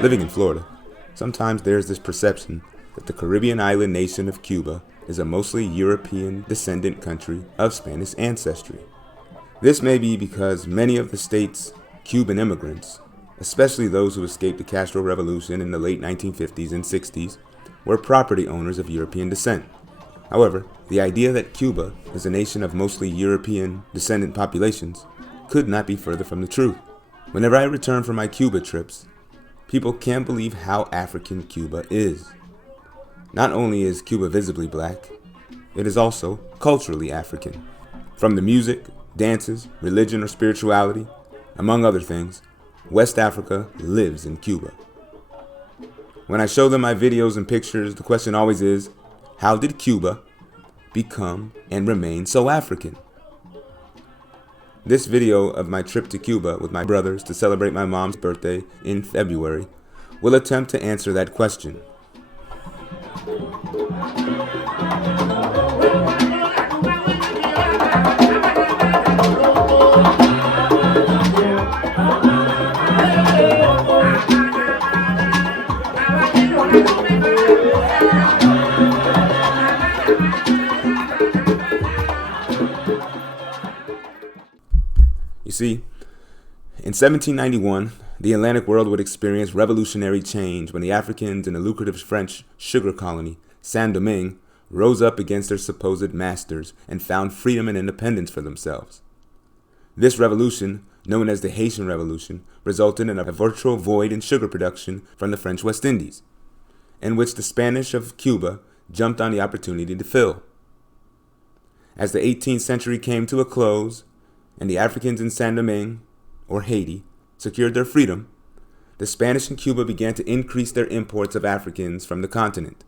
Living in Florida, sometimes there's this perception that the Caribbean island nation of Cuba is a mostly European descendant country of Spanish ancestry. This may be because many of the state's Cuban immigrants, especially those who escaped the Castro Revolution in the late 1950s and 60s, were property owners of European descent. However, the idea that Cuba is a nation of mostly European descendant populations could not be further from the truth. Whenever I return from my Cuba trips, people can't believe how African Cuba is. Not only is Cuba visibly black, it is also culturally African. From the music, dances, religion, or spirituality, among other things, West Africa lives in Cuba. When I show them my videos and pictures, the question always is, how did Cuba become and remain so African? This video of my trip to Cuba with my brothers to celebrate my mom's birthday in February will attempt to answer that question. You see, in 1791, the Atlantic world would experience revolutionary change when the Africans in the lucrative French sugar colony, Saint-Domingue, rose up against their supposed masters and found freedom and independence for themselves. This revolution, known as the Haitian Revolution, resulted in a virtual void in sugar production from the French West Indies, in which the Spanish of Cuba jumped on the opportunity to fill. As the 18th century came to a close, and the Africans in Saint-Domingue, or Haiti, secured their freedom, the Spanish in Cuba began to increase their imports of Africans from the continent.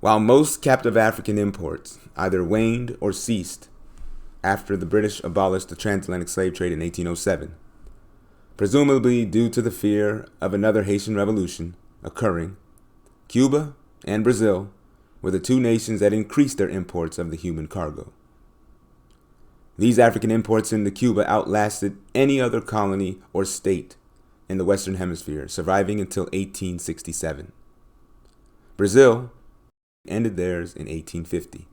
While most captive African imports either waned or ceased after the British abolished the transatlantic slave trade in 1807, presumably due to the fear of another Haitian revolution occurring, Cuba and Brazil were the two nations that increased their imports of the human cargo. These African imports into Cuba outlasted any other colony or state in the Western Hemisphere, surviving until 1867. Brazil ended theirs in 1850.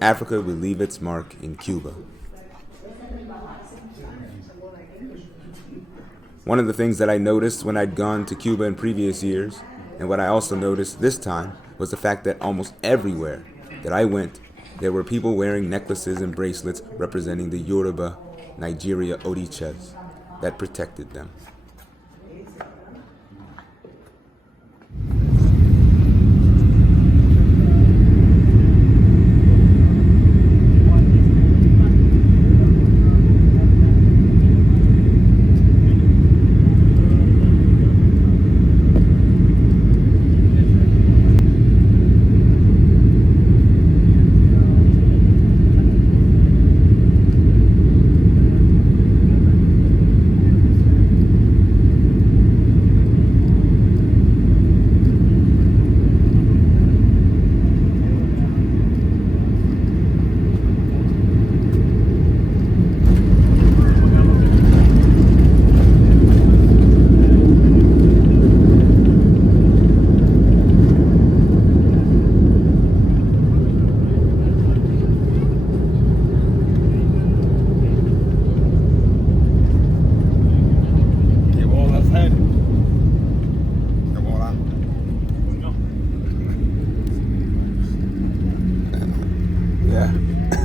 Africa will leave its mark in Cuba. One of the things that I noticed when I'd gone to Cuba in previous years, and what I also noticed this time, was the fact that almost everywhere that I went, there were people wearing necklaces and bracelets representing the Yoruba, Nigeria Orichas that protected them.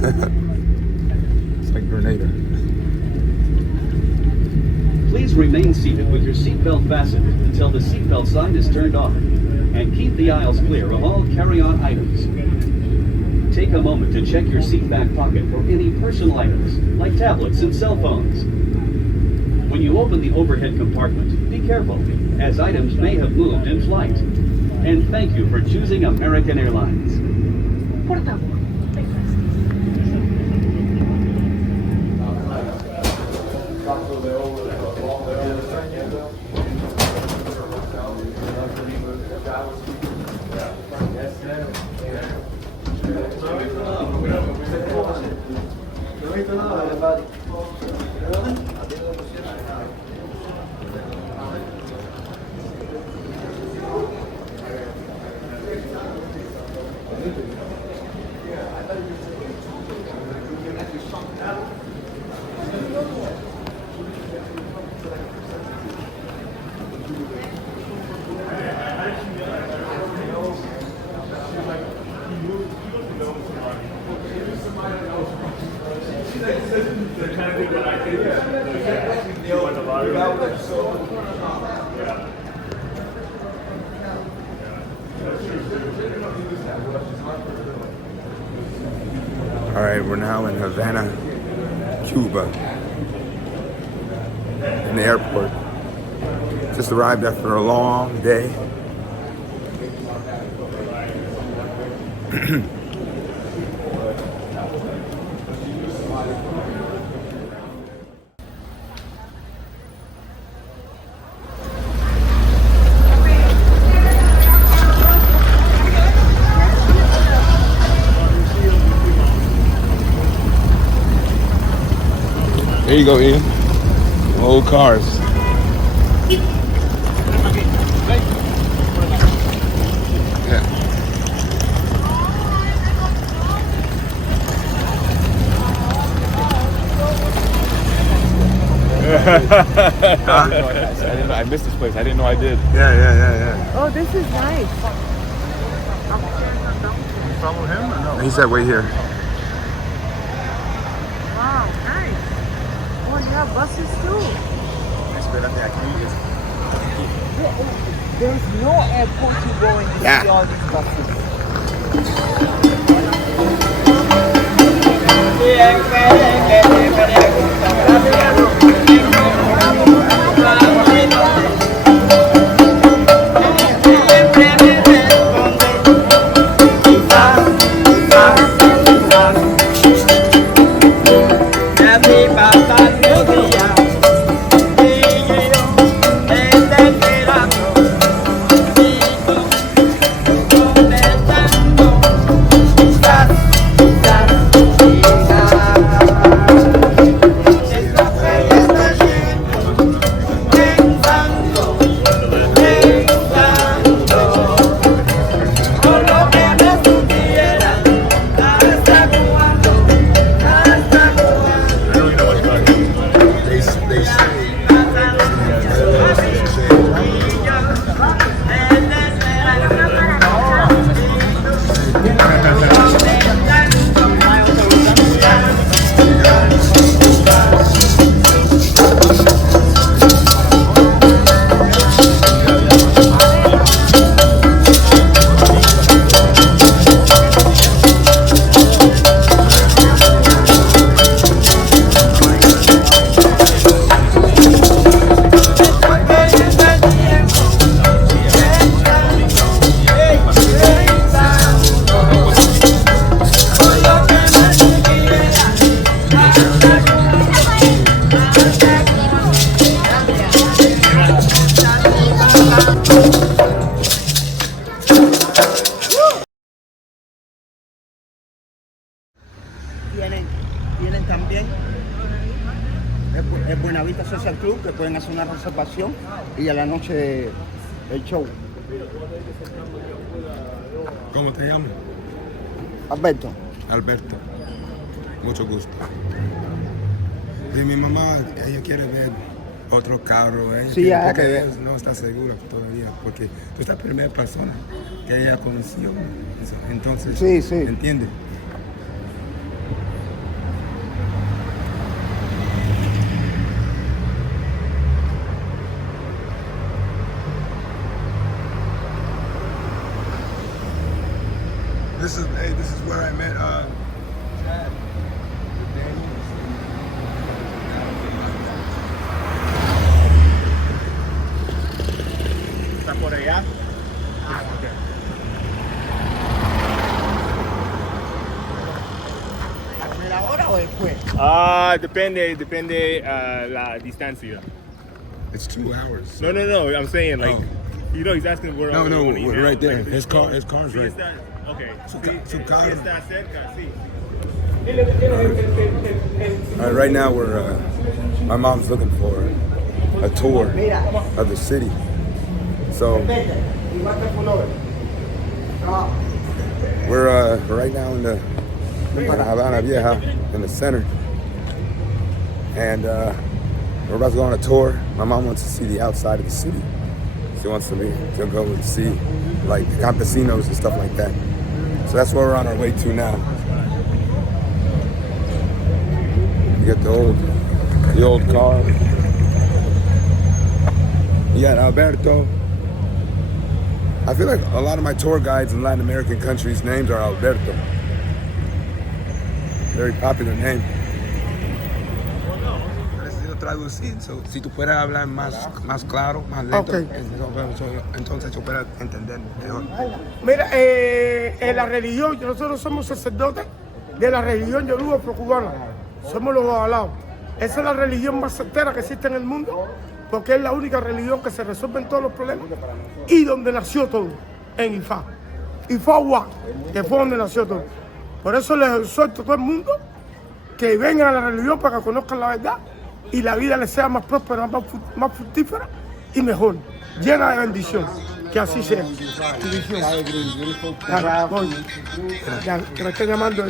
It's like Grenada. Please remain seated with your seatbelt fastened until the seatbelt sign is turned on, and keep the aisles clear of all carry-on items. Take a moment to check your seat back pocket for any personal items, like tablets and cell phones. When you open the overhead compartment, be careful, as items may have moved in flight. And thank you for choosing American Airlines. Por favor. All right, we're now in Havana, Cuba, in the airport. Just arrived after a long day. There you go, Ian. Old cars. Yeah. I missed this place. I didn't know I did. Yeah. Oh, this is nice. You follow him or no? He said, wait here. Wow, nice. Oh, you have buses too. There's no airport to go and Yeah. see all these buses. Tienen también el Buenavista Social Club, que pueden hacer una reservación y a la noche el show. ¿Cómo te llamas? Alberto. Alberto. Mucho gusto. Y mi mamá, ella quiere ver otro carro. Ella Sí, quiere- hay porque que ver. ella no está segura todavía, porque tú estás la primera persona que ella conoció. Entonces, Sí, sí. ¿entiendes? This is where I met Chad. ¿Está por allá? Depende la distancia. It's 2 hours. No, I'm saying like, he's asking where. No, we're right there. Like, His car's right. Okay. Su carro. Está cerca, sí. All right, right now my mom's looking for a tour of the city. So we're right now in the Havana Vieja in the center, and we're about to go on a tour. My mom wants to see the outside of the city. She wants to go and see like the campesinos and stuff like that. So that's where we're on our way to now. You get the old car. You got Alberto. I feel like a lot of my tour guides in Latin American countries' names are Alberto. Very popular name. Necesito traducir. So, si tú puedes hablar más claro, más lento, Okay. entonces yo puedo entender mejor. Mira, la religión, nosotros somos sacerdotes de la religión yoruba afro-cubana. Somos los avalados. Esa es la religión más certera que existe en el mundo, porque es la única religión que se resuelven todos los problemas y donde nació todo, en Ifá. Ifá, que fue donde nació todo. Por eso les exhorto a todo el mundo que vengan a la religión para que conozcan la verdad y la vida les sea más próspera, más fructífera y mejor, llena de bendición. Que así sea. Bendición. Ya, que me estén llamando.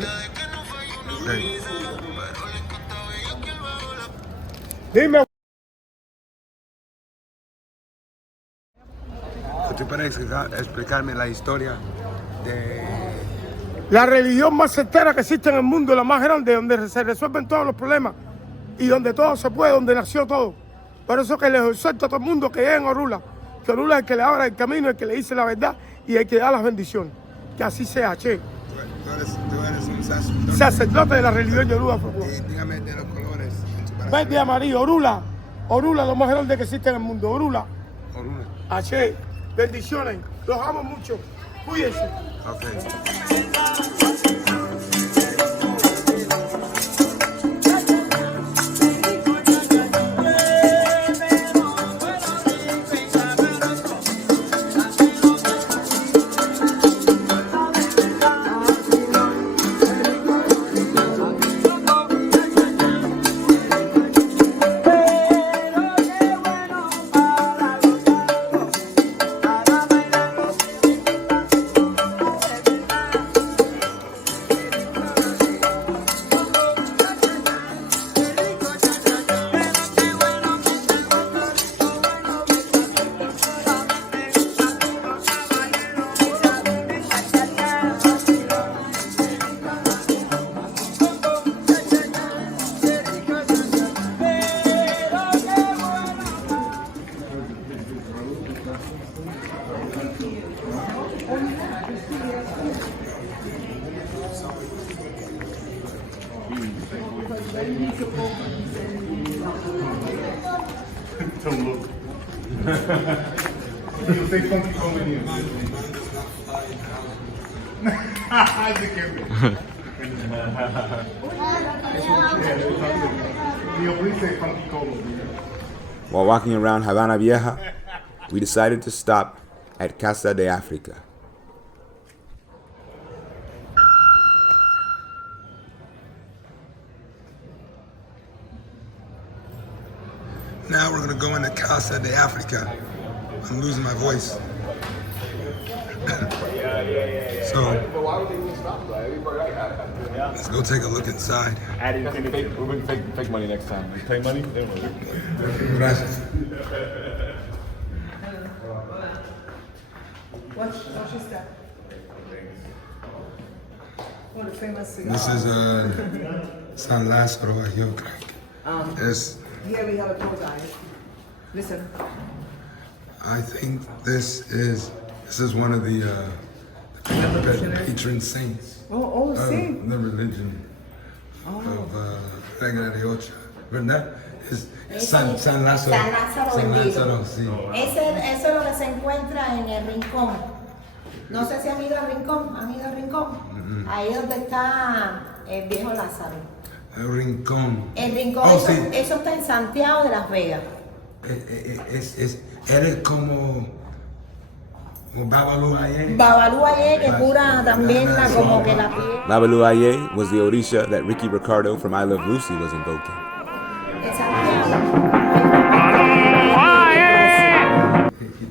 Dime. ¿Tú puedes explicarme la historia de La religión más certera que existe en el mundo, la más grande, donde se resuelven todos los problemas y donde todo se puede, donde nació todo? Por eso que les exhorto a todo el mundo que lleguen a Orula, que Orula es el que le abra el camino, el que le dice la verdad y el que da las bendiciones. Que así sea, che. Tú eres un sacerdote. Sacerdote de la religión yoruba. Dígame de los colores. Verde y amarillo, Orula. Orula, lo más grande que existe en el mundo. Orula. Orula. Che, bendiciones. Los amo mucho. Cuídense. Okay. While walking around Havana Vieja, we decided to stop at Casa de Africa. Now we're gonna go into Casa de Africa. I'm losing my voice. So let's go take a look inside. We're going to take money next time. Pay money? Gracias. What's that? What a famous cigar. This is San Lázaro, yo creo. Here we have a tour guide. Listen. I think this is one of the patron saints of the religion of Regla de Ocha, ¿verdad? Es San Lázaro. San Lázaro bendito. Sí. Eso es lo que se encuentra en el rincón. No sé si han ido al rincón. ¿Han ido al rincón? Ahí donde está el viejo Lázaro. El Rincón. El Rincón, Oh, eso, sí. eso está en Santiago de Las Vegas. Eres como Babalu Aye. Babalú Aye, que cura también como que la piel. Babalu Aye was the Orisha that Ricky Ricardo from I Love Lucy was invoking. En Santiago.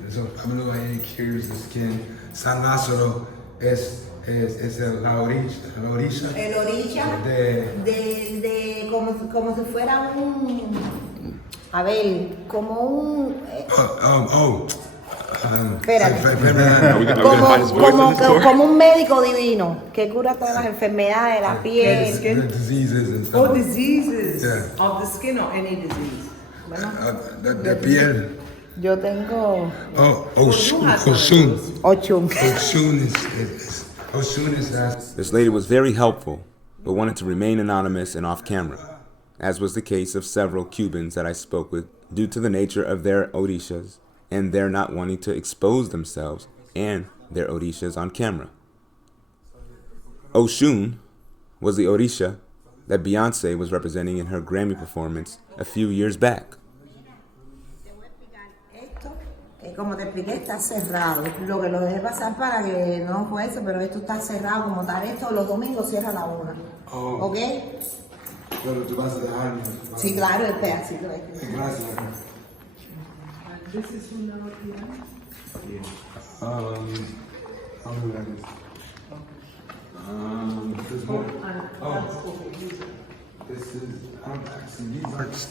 So Babalu Aye cures the skin. San Lázaro es la orisha. El orisha de como si fuera a ver, como un espérate. Como un médico divino que cura todas las enfermedades de la piel. Diseases and stuff. Or diseases Yeah. of the skin or any disease. De piel. Yo tengo Oshun. Ochun. Oshun is This lady was very helpful, but wanted to remain anonymous and off camera, as was the case of several Cubans that I spoke with due to the nature of their Orishas and their not wanting to expose themselves and their Orishas on camera. Oshun was the Orisha that Beyonce was representing in her Grammy performance a few years back. Como te expliqué, está cerrado. Lo que lo dejé pasar para que no fuese, pero esto está cerrado como tal. Esto los domingos cierra a la 1. ¿Ok? Pero tú vas a dejarme. Sí, claro, el pedacito. Gracias. This is who now piano?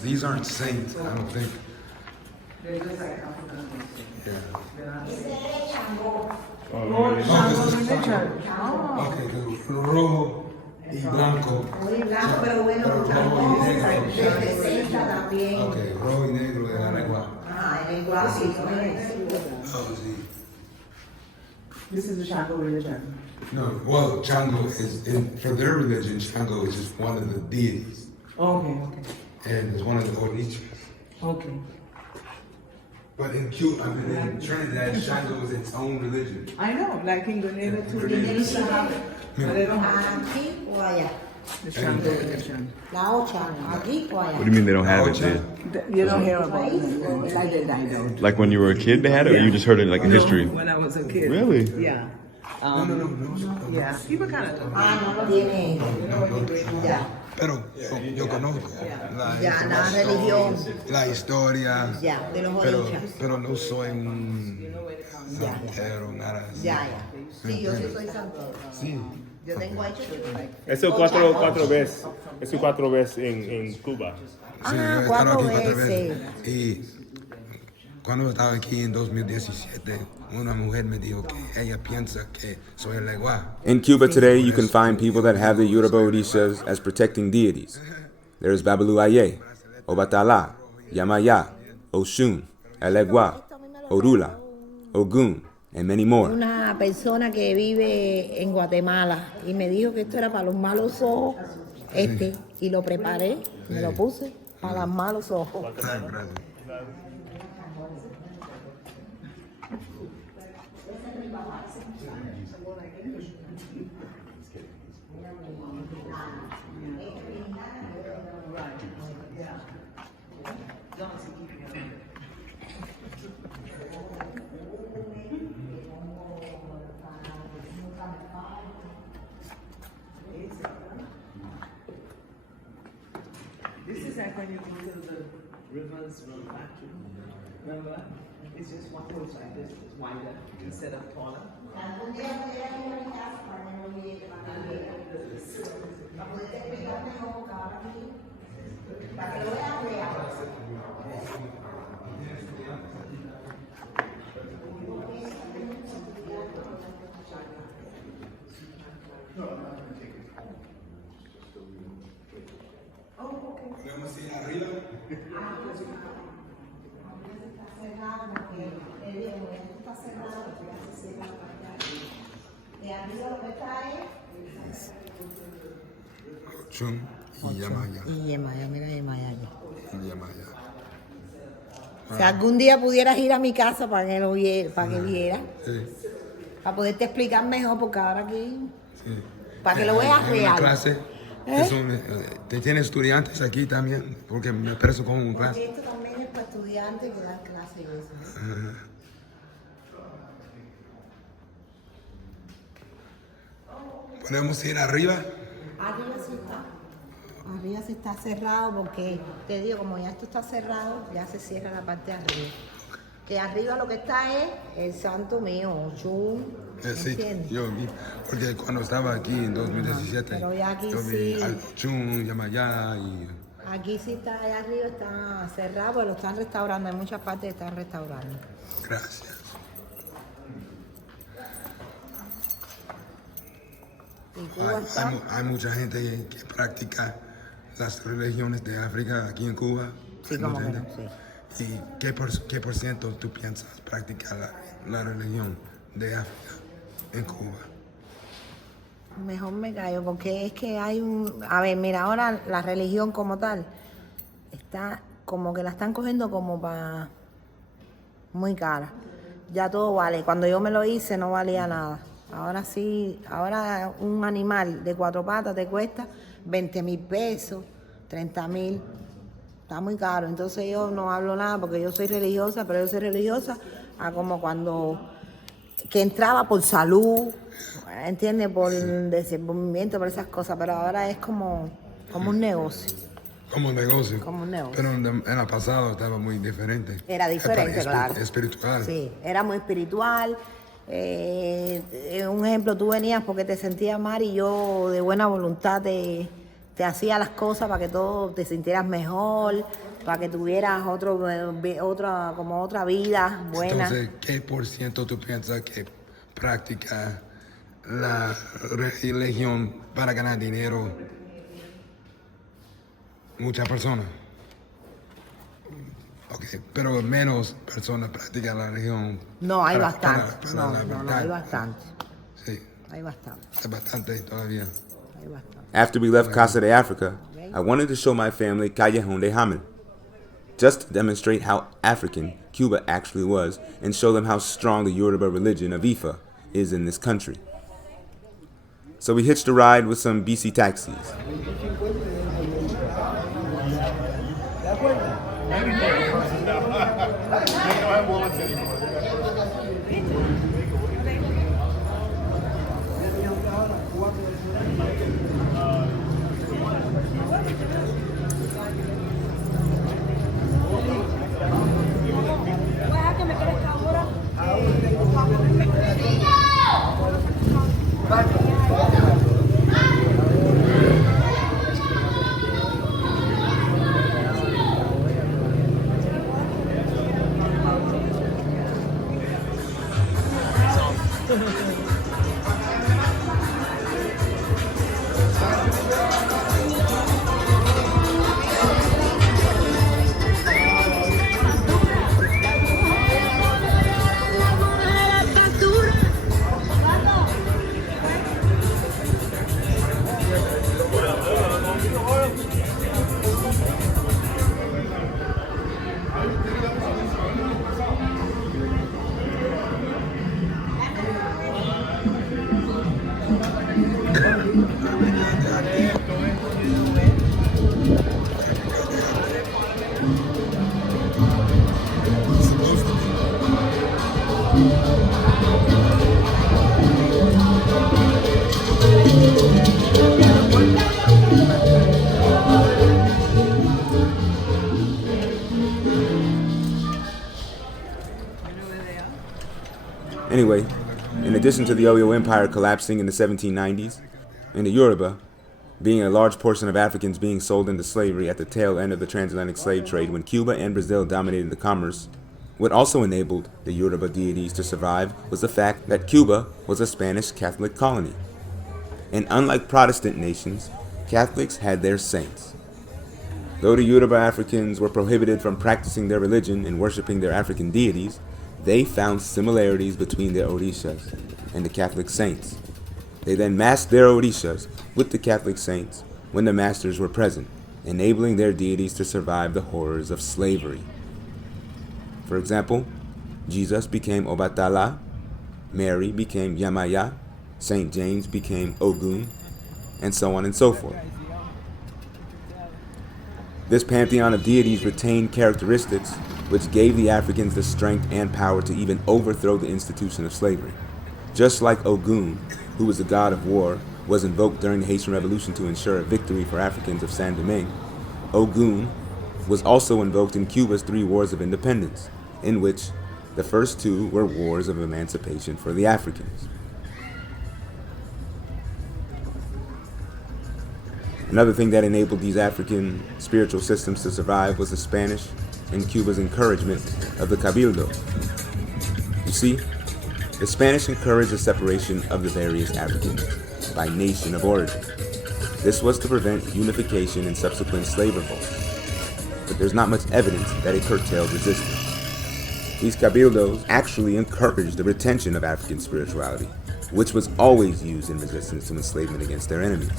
These aren't saints, I don't think. They're just like African. Okay, rojo y blanco. Muy blanco, pero bueno, representa también. Okay, rojo y negro de la lengua. El igualcito. Oh, sí. This is the Shango religion. No, well, Chango is, for their religion, Chango is just one of the deities. Okay. And it's one of the Orishas. Okay. But in Cuba, in Trinidad, Shango is its own religion. I know, like in Grenada too. They used to have it. But they don't have Aquí o allá. the Shango religion. La ocha, aquí o allá. What do you mean they don't have it there? You don't hear about it. Like they died out. Like when you were a kid they had it, or you just heard it like in history? When I was a kid. Really? Yeah. Yeah. People kind of. No lo tiene. Ya. Pero yo conozco Ya, la religión. la historia, Ya, de los pero, orishas. pero no soy un Ya. santero, nada así. Ya. Sí, yo sí soy santero. Sí. Yo tengo hecho. Eso cuatro veces. Eso 4 veces en Cuba. Sí, yo he estado 4 aquí 4 veces. Y cuando estaba aquí en 2017, una mujer me dijo que ella piensa que soy el legua. In Cuba today, you can find people that have the Yoruba Orishas as protecting deities. There is Babalu Aye, Obatala, Yamaya, Oshun, Elegua, Orula, Ogun, and many more. Una persona que vive en Guatemala y me dijo que esto era para los malos ojos, y lo preparé, me lo puse para los malos ojos. Gracias. This is like when you go to the rivers from factory. Remember? It's just one goes like this, it's wider instead of taller. Chun y Yamaya. Y Yemaya, mira Yemaya aquí. Y Yamaya. Si algún día pudieras ir a mi casa para que lo viera, para que viera, Sí, para poderte explicar mejor, porque ahora aquí, sí. para que lo veas En una real. clase, ¿Tienes estudiantes aquí también? Porque me parece como un clase. Esto también es para estudiantes que dan clases y eso. ¿Podemos ir arriba? Arriba sí está. Arriba sí está cerrado porque, te digo, como ya esto está cerrado, ya se cierra la parte de arriba. Que arriba lo que está es el santo mío, Chun. Sí, ¿Entiendes? yo vi, porque cuando estaba aquí en 2017, pero ya aquí yo vi sí. al Chun, Yamayá y... Aquí sí está, allá arriba está cerrado, pero lo están restaurando, hay muchas partes que están restaurando. Gracias. Y Cuba está... Hay mucha gente que practica las religiones de África aquí en Cuba. Sí, Hay como mucha que no, gente. sí. ¿Y qué por ciento tú piensas practicar la religión de África en Cuba? Mejor me callo, porque es que hay un... A ver, mira, ahora la religión como tal está como que la están cogiendo como para... muy cara. Ya todo vale. Cuando yo me lo hice no valía nada. Ahora sí, ahora un animal de 4 patas te cuesta 20,000 pesos, 30,000. Está muy caro. Entonces yo no hablo nada porque yo soy religiosa, pero yo soy religiosa a como cuando... que entraba por salud, ¿entiendes? Por desenvolvimiento, por esas cosas, pero ahora es como un negocio. Como un negocio. Como un negocio. Pero en el pasado estaba muy diferente. Era diferente, claro. Espiritual. Sí, era muy espiritual. Un ejemplo, tú venías porque te sentías mal y yo de buena voluntad te hacía las cosas para que todo te sintieras mejor, para que tuvieras otra vida buena. Entonces, ¿qué por ciento tú piensas que practica la religión para ganar dinero? Muchas personas. Okay, pero menos personas practican la religión. No, hay para bastante. la No, verdad. hay bastante. Sí, Hay bastante. hay bastante todavía. Hay bastante. After we left Casa de Africa, I wanted to show my family Callejón de Hamel, just to demonstrate how African Cuba actually was and show them how strong the Yoruba religion of Ifa is in this country. So we hitched a ride with some BC taxis. Anyway, in addition to the Oyo Empire collapsing in the 1790s, and the Yoruba, being a large portion of Africans being sold into slavery at the tail end of the transatlantic slave trade when Cuba and Brazil dominated the commerce, what also enabled the Yoruba deities to survive was the fact that Cuba was a Spanish Catholic colony. And unlike Protestant nations, Catholics had their saints. Though the Yoruba Africans were prohibited from practicing their religion and worshiping their African deities, they found similarities between their Orishas and the Catholic saints. They then masked their Orishas with the Catholic saints when the masters were present, enabling their deities to survive the horrors of slavery. For example, Jesus became Obatala, Mary became Yamaya, St. James became Ogun, and so on and so forth. This pantheon of deities retained characteristics which gave the Africans the strength and power to even overthrow the institution of slavery. Just like Ogun, who was the god of war, was invoked during the Haitian Revolution to ensure a victory for Africans of Saint-Domingue, Ogun was also invoked in Cuba's 3 wars of independence, in which the first 2 were wars of emancipation for the Africans. Another thing that enabled these African spiritual systems to survive was the Spanish and Cuba's encouragement of the Cabildo. You see, the Spanish encouraged the separation of the various Africans by nation of origin. This was to prevent unification and subsequent slave revolts, but there's not much evidence that it curtailed resistance. These Cabildos actually encouraged the retention of African spirituality, which was always used in resistance to enslavement against their enemies.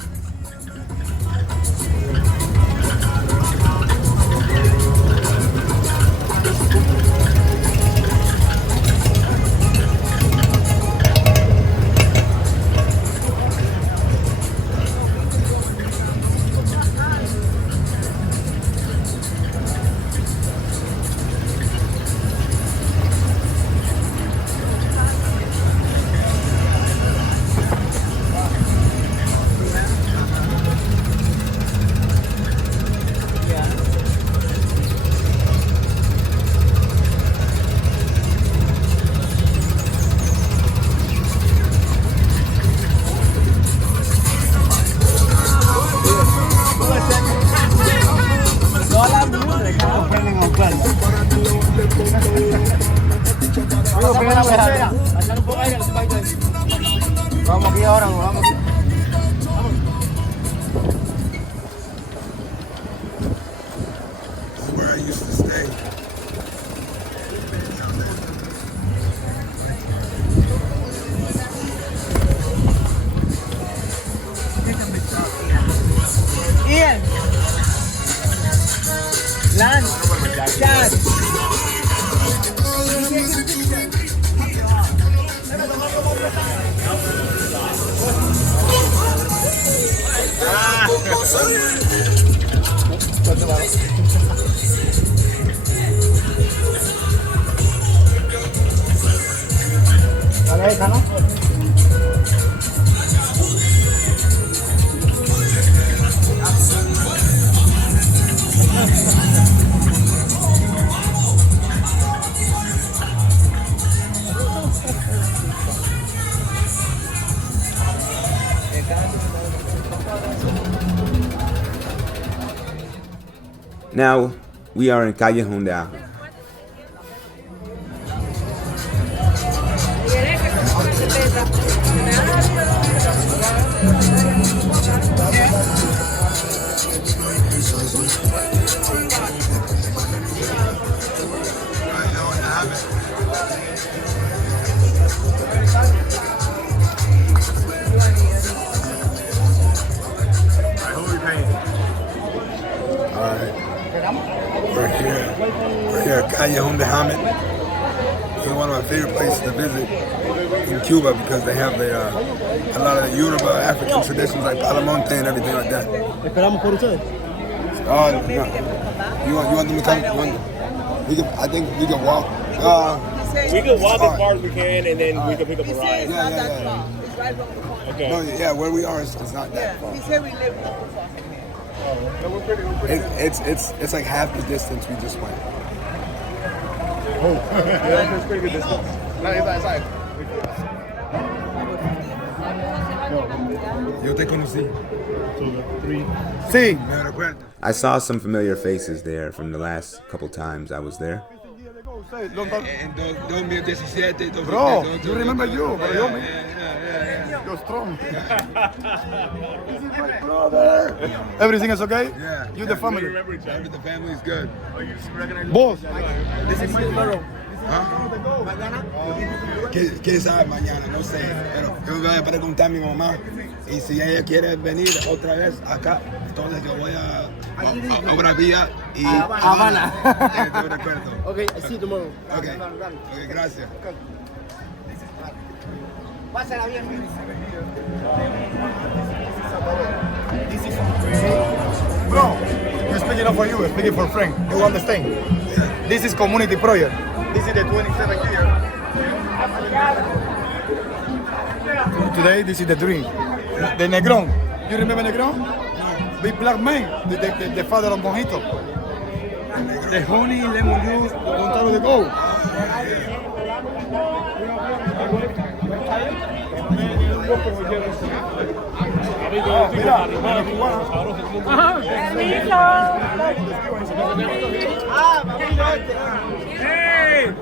Where I used to stay. Ian. Lance. Chad. Now, we are in Callejón de Ajo. We're here at Callejón de Hamid. It's one of my favorite places to visit in Cuba because they have a lot of the Yoruba African traditions like Palamonte and everything like that. Esperamos por ustedes. Oh, no. You want them to come? I think we can walk. We can walk as far as we can, and then we can pick up a ride. Yeah. It's right around the corner. Okay. No, yeah, where we are is not that far. He said we live not too far from here. It's like half the distance we just went. Yeah, that's pretty good distance. Yo te conocí. Sí. Me recuerdo. I saw some familiar faces there from the last couple times I was there. En 2017. Bro, you remember you, but you me. You're strong. This is my brother. Everything is okay? Yeah. You the family. Remember each other. The family is good. Boss. This is my brother. ¿Quién sabe mañana? No sé. Pero yo voy a preguntar a mi mamá. Y si ella quiere venir otra vez acá, entonces yo voy a obra vía y Havana. Te recuerdo. Okay, I see you tomorrow. Okay, gracias. Pásala bien, Bro, you're speaking not for you, speaking for friend. You understand? This is community project. This is the 27th year. Today, this is the dream. The Negron. You remember Negron? Big black man, the father of Mojito. The honey, lemon juice, don't tell the gold. Hey!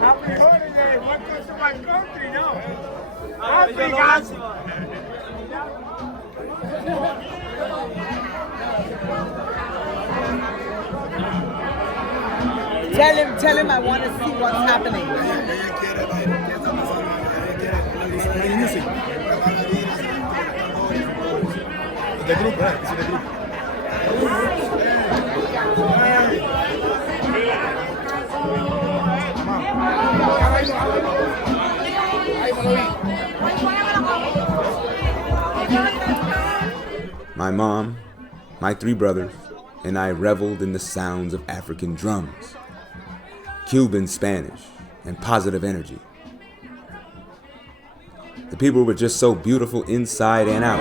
Happy holiday! Welcome to my country, no? Africa! Tell him I want to see what's happening. The group, right? This is the group. My mom, my 3 brothers, and I reveled in the sounds of African drums, Cuban Spanish, and positive energy. The people were just so beautiful inside and out.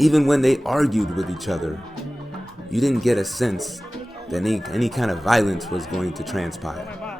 even when they argued with each other, you didn't get a sense that any kind of violence was going to transpire.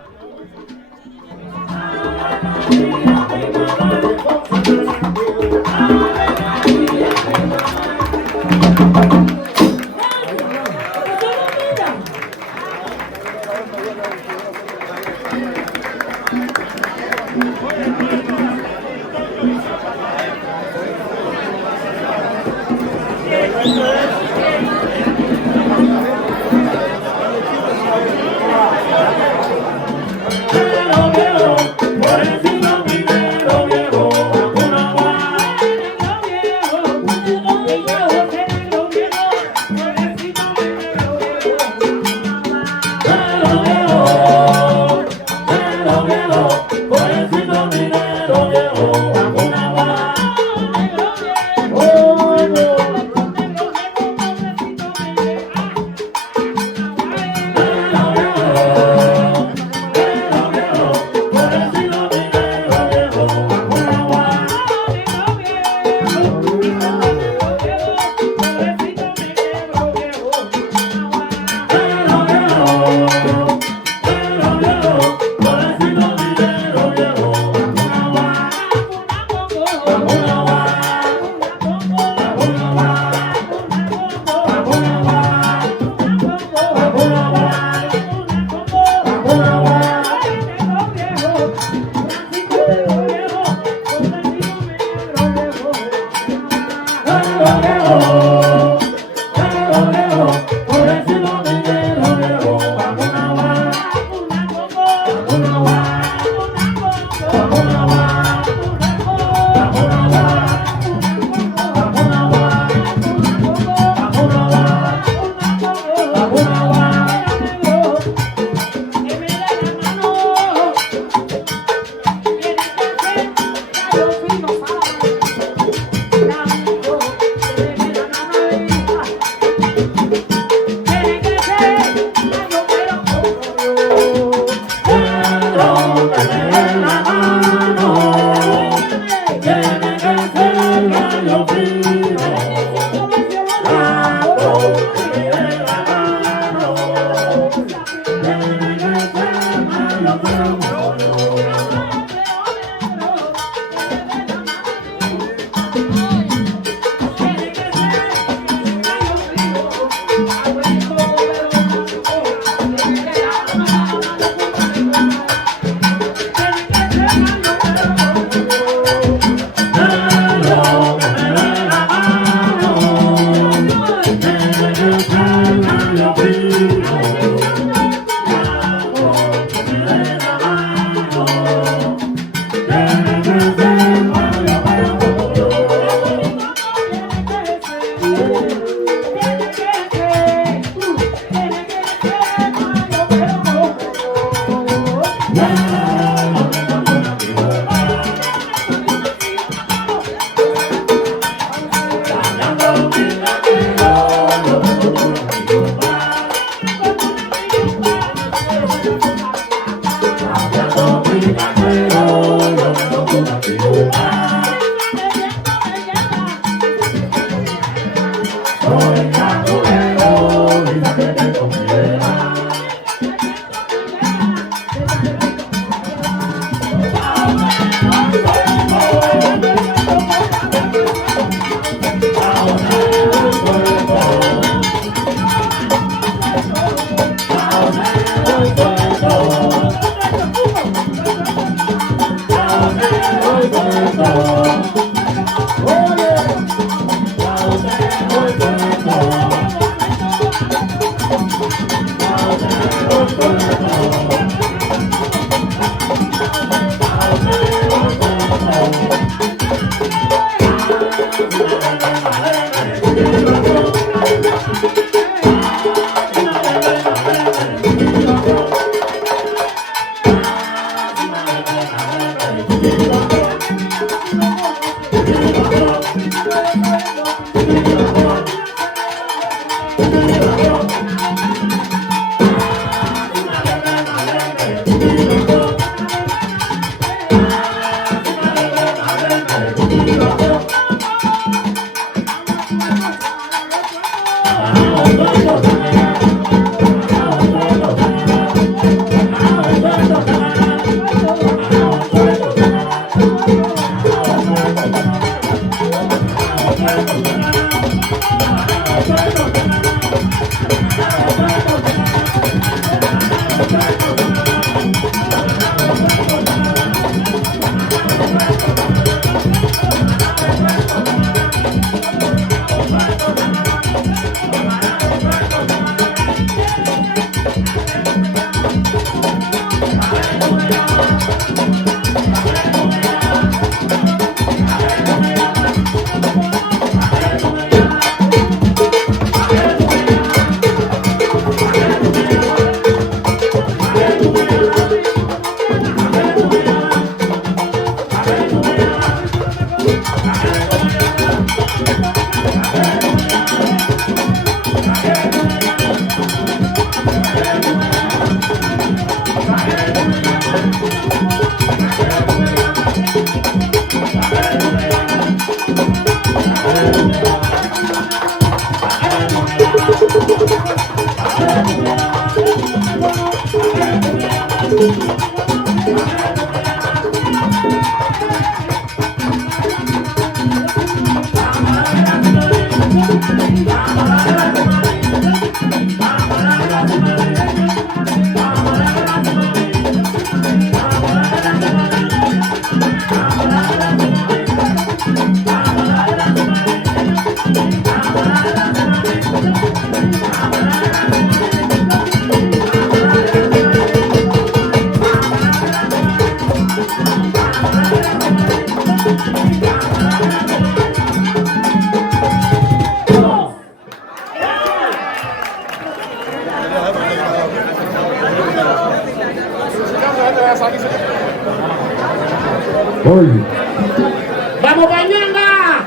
¡Vamos, Cañanga!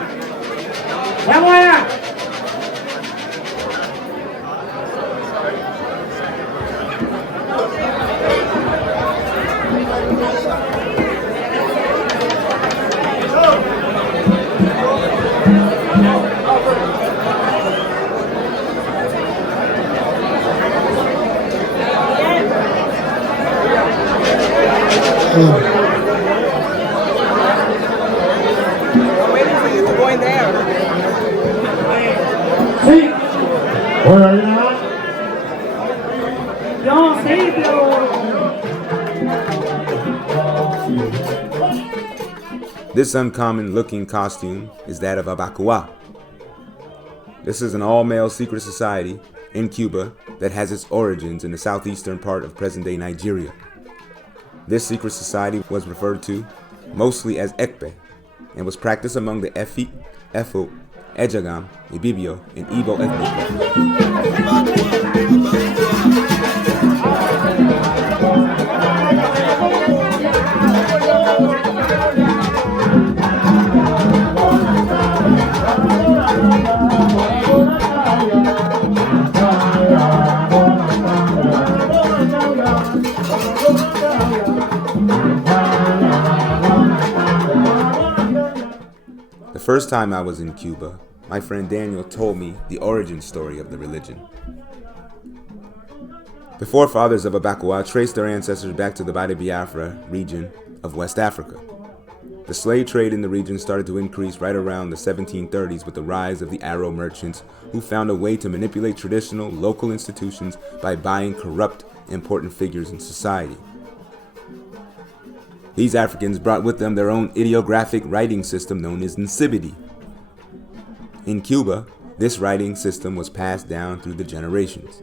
¡Vamos allá! Sí. Bueno, ahí nada. No, sí, pero... This uncommon looking costume is that of Abacua. This is an all-male secret society in Cuba that has its origins in the southeastern part of present-day Nigeria. This secret society was referred to mostly as Ekpe and was practiced among the Efi, Efo, Ejagam, Ibibio, and Igbo ethnic The first time I was in Cuba, my friend Daniel told me the origin story of the religion. The forefathers of Abacua traced their ancestors back to the Casa de Biafra region of West Africa. The slave trade in the region started to increase right around the 1730s with the rise of the Arrow merchants, who found a way to manipulate traditional local institutions by buying corrupt important figures in society. These Africans brought with them their own ideographic writing system known as Nsibidi. In Cuba, this writing system was passed down through the generations.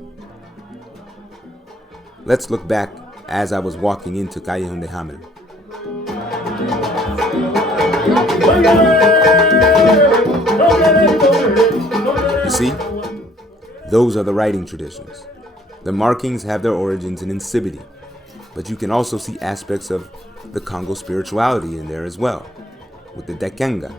Let's look back as I was walking into Callejón de Hamel. You see, those are the writing traditions. The markings have their origins in Nsibidi, but you can also see aspects of the Congo spirituality in there as well, with the Dekenga.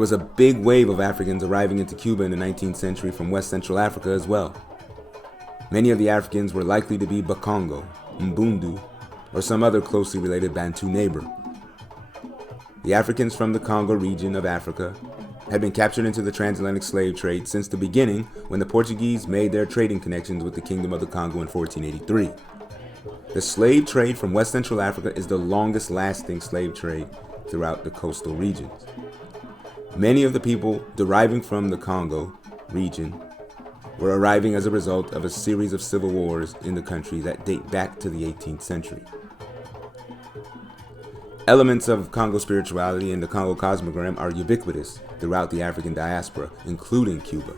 There was a big wave of Africans arriving into Cuba in the 19th century from West Central Africa as well. Many of the Africans were likely to be Bakongo, Mbundu, or some other closely related Bantu neighbor. The Africans from the Congo region of Africa had been captured into the transatlantic slave trade since the beginning when the Portuguese made their trading connections with the Kingdom of the Congo in 1483. The slave trade from West Central Africa is the longest lasting slave trade throughout the coastal regions. Many of the people deriving from the Congo region were arriving as a result of a series of civil wars in the country that date back to the 18th century. Elements of Congo spirituality and the Congo cosmogram are ubiquitous throughout the African diaspora, including Cuba.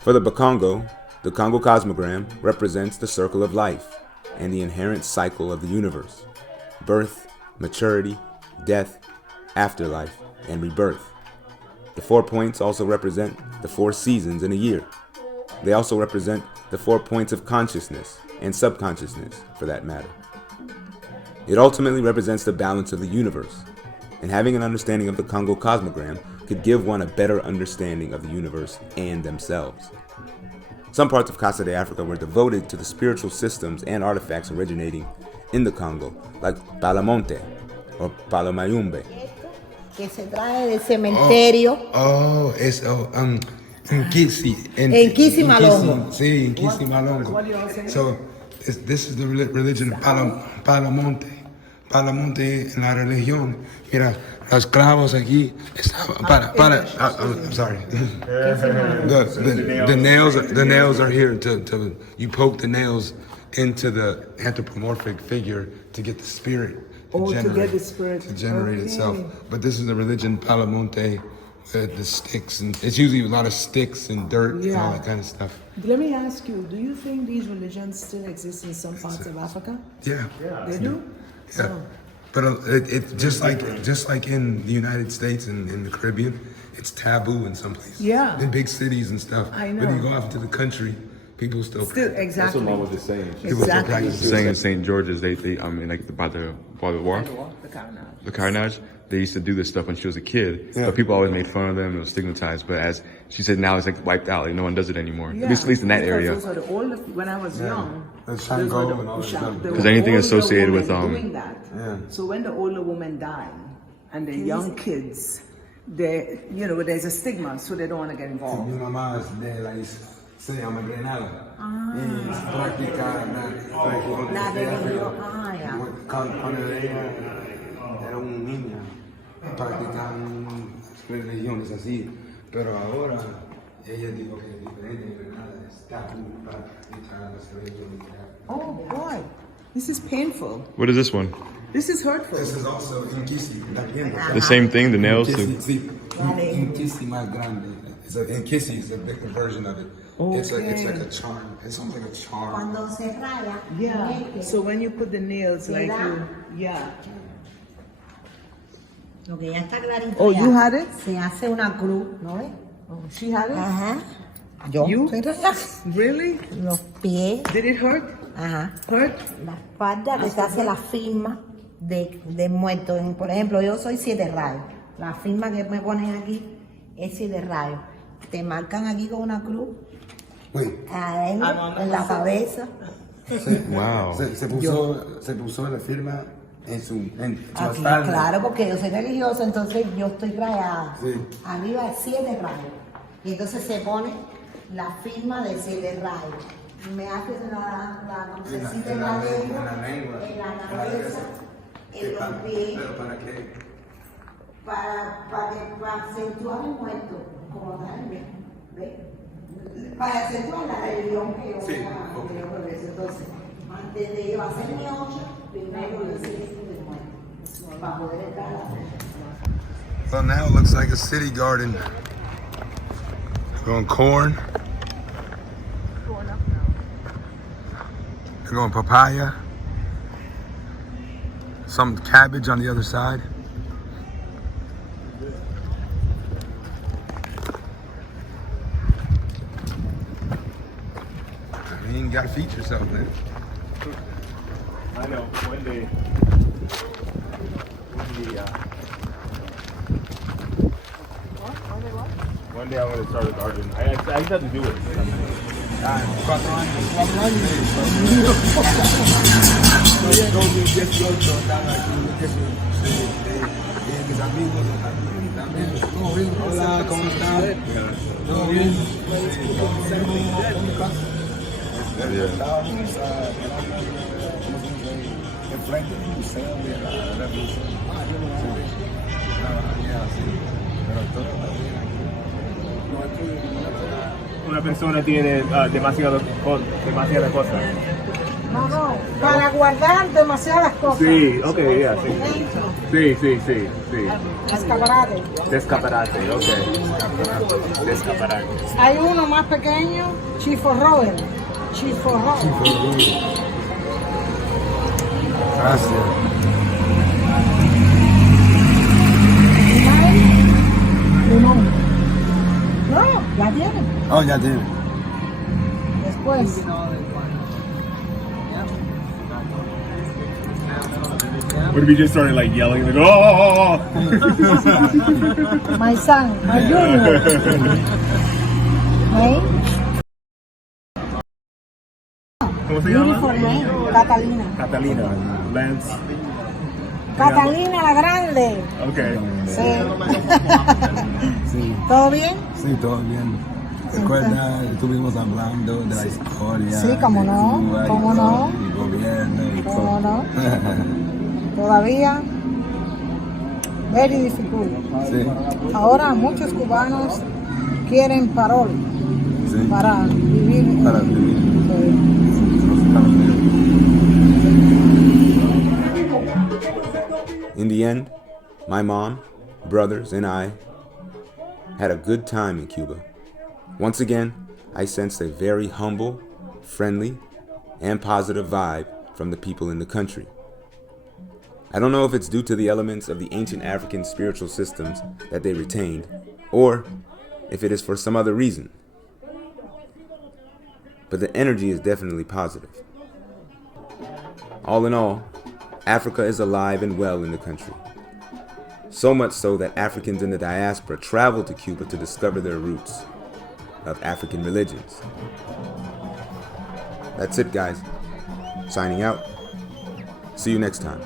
For the Bakongo, the Congo cosmogram represents the circle of life and the inherent cycle of the universe: birth, maturity, death, afterlife, and rebirth. The 4 points also represent the 4 seasons in a year. They also represent the 4 points of consciousness and subconsciousness, for that matter. It ultimately represents the balance of the universe, and having an understanding of the Congo cosmogram could give one a better understanding of the universe and themselves. Some parts of Casa de Africa were devoted to the spiritual systems and artifacts originating in the Congo, like Palamonte or Palomayumbe. Que se trae del cementerio. En Kisi. En Kisi Malongo. Sí, en Kisi Malongo. So, this is the religion of Palamonte. Palamonte en la religión. Mira, los clavos aquí estaban. I'm sorry. The nails are here to you poke the nails into the anthropomorphic figure to get the spirit. To generate itself. But this is the religion Palamonte, with the sticks, and it's usually a lot of sticks and dirt and all that kind of stuff. Let me ask you, do you think these religions still exist in some parts of Africa? Yeah. They do? Yeah. Oh. But it's just like in the United States and in the Caribbean, it's taboo in some places. Yeah. In big cities and stuff. I know. But you go out to the country, people still exactly. That's what Mom was just saying. People still practice. Saying in St. George's, they like by the war, the carnage. They used to do this stuff when she was a kid, but people always made fun of them. It was stigmatized. But as she said, now it's like wiped out. Like no one does it anymore. Yeah, at least in that area. Those are the older, when I was young, because anything associated with doing that. Yeah. So when the older women die and the young kids, they there's a stigma, so they don't want to get involved. Mi mamá se llama Grenada. Y practica la religión. Cuando ella era una niña, practicaban religiones así, pero ahora ella dijo que es diferente, Grenada está para practicar las religiones. Oh boy, this is painful. What is this one? This is hurtful. This is also in Kisi. The same thing, the nails too. In Kisi más grande. In Kisi is a bigger version of it. Okay. It's like a charm. It's something like a charm. Cuando se raya. Yeah. So when you put the nails like you, yeah. Lo que ya está clarito. Oh, you had it? Se hace una cruz, ¿no ves? Oh, she had it? Ajá. Yo. You? Really? Los pies. Did it hurt? Ajá. Hurt? La espalda que se hace la firma de muerto. Por ejemplo, yo soy 7 rayos. La firma que me ponen aquí es 7 rayos. Te marcan aquí con una cruz. Adentro, en la cabeza. Wow. Se puso la firma en su aquí, espalda. claro, porque yo soy religiosa, entonces yo estoy rayada. Sí. Arriba es 7 rayos. Y entonces se pone la firma de 7 rayos. Me haces la crucecita en la lengua, en la cabeza, en los pies. ¿Pero para qué? Para acentuar el muerto, como tal, ¿ves? Para acentuar la religión que yo profeso. Entonces, antes de yo hacer mi 8, primero yo hice esto del muerto, para poder entrar a la fe. So now it looks like a city garden. Going corn. They're going papaya. Some cabbage on the other side. I mean, you gotta feed yourself, man. I know. One day I want to start a garden. I just have to do it. 4 años. Hola, ¿cómo están? ¿Todo bien? Enfrente del museo de la revolución. Una persona tiene demasiadas cosas. No, para guardar demasiadas cosas. Sí, ok, ya, sí. Sí. Escaparate, ok. Escaparate. Hay uno más pequeño, chiforroer. Gracias. Limón. No, ya tiene. Oh, ya tiene. Después. What if you just started like yelling, like, oh! My son, my junior. Name? ¿Cómo se Beautiful llama? name. Catalina. Catalina. Lance. Catalina la Grande. Okay. Sí. Sí. ¿Todo bien? Sí, todo bien. Recuerda, estuvimos hablando de la historia. Sí, cómo no, de Cuba cómo y no. todo, el gobierno y ¿Cómo todo. no? Todavía. Very difficult. Sí. Ahora muchos cubanos quieren parol Sí. para vivir. Para vivir. In the end, my mom, brothers, and I had a good time in Cuba. Once again, I sensed a very humble, friendly, and positive vibe from the people in the country. I don't know if it's due to the elements of the ancient African spiritual systems that they retained, or if it is for some other reason. But the energy is definitely positive. All in all, Africa is alive and well in the country. So much so that Africans in the diaspora travel to Cuba to discover their roots of African religions. That's it, guys. Signing out. See you next time.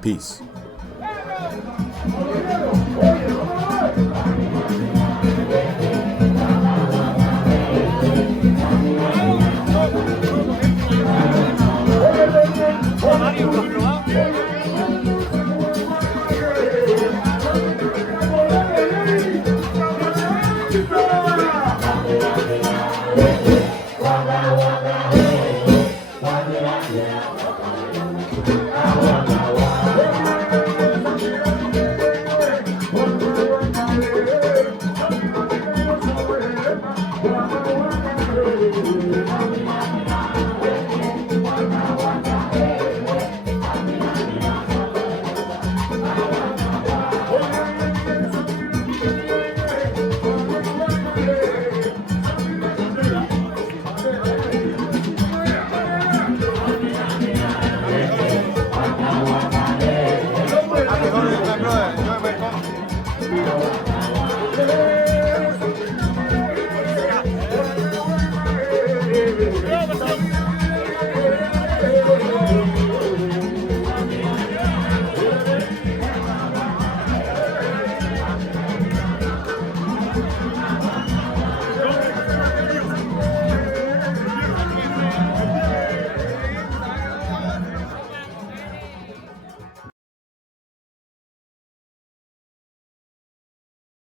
Peace.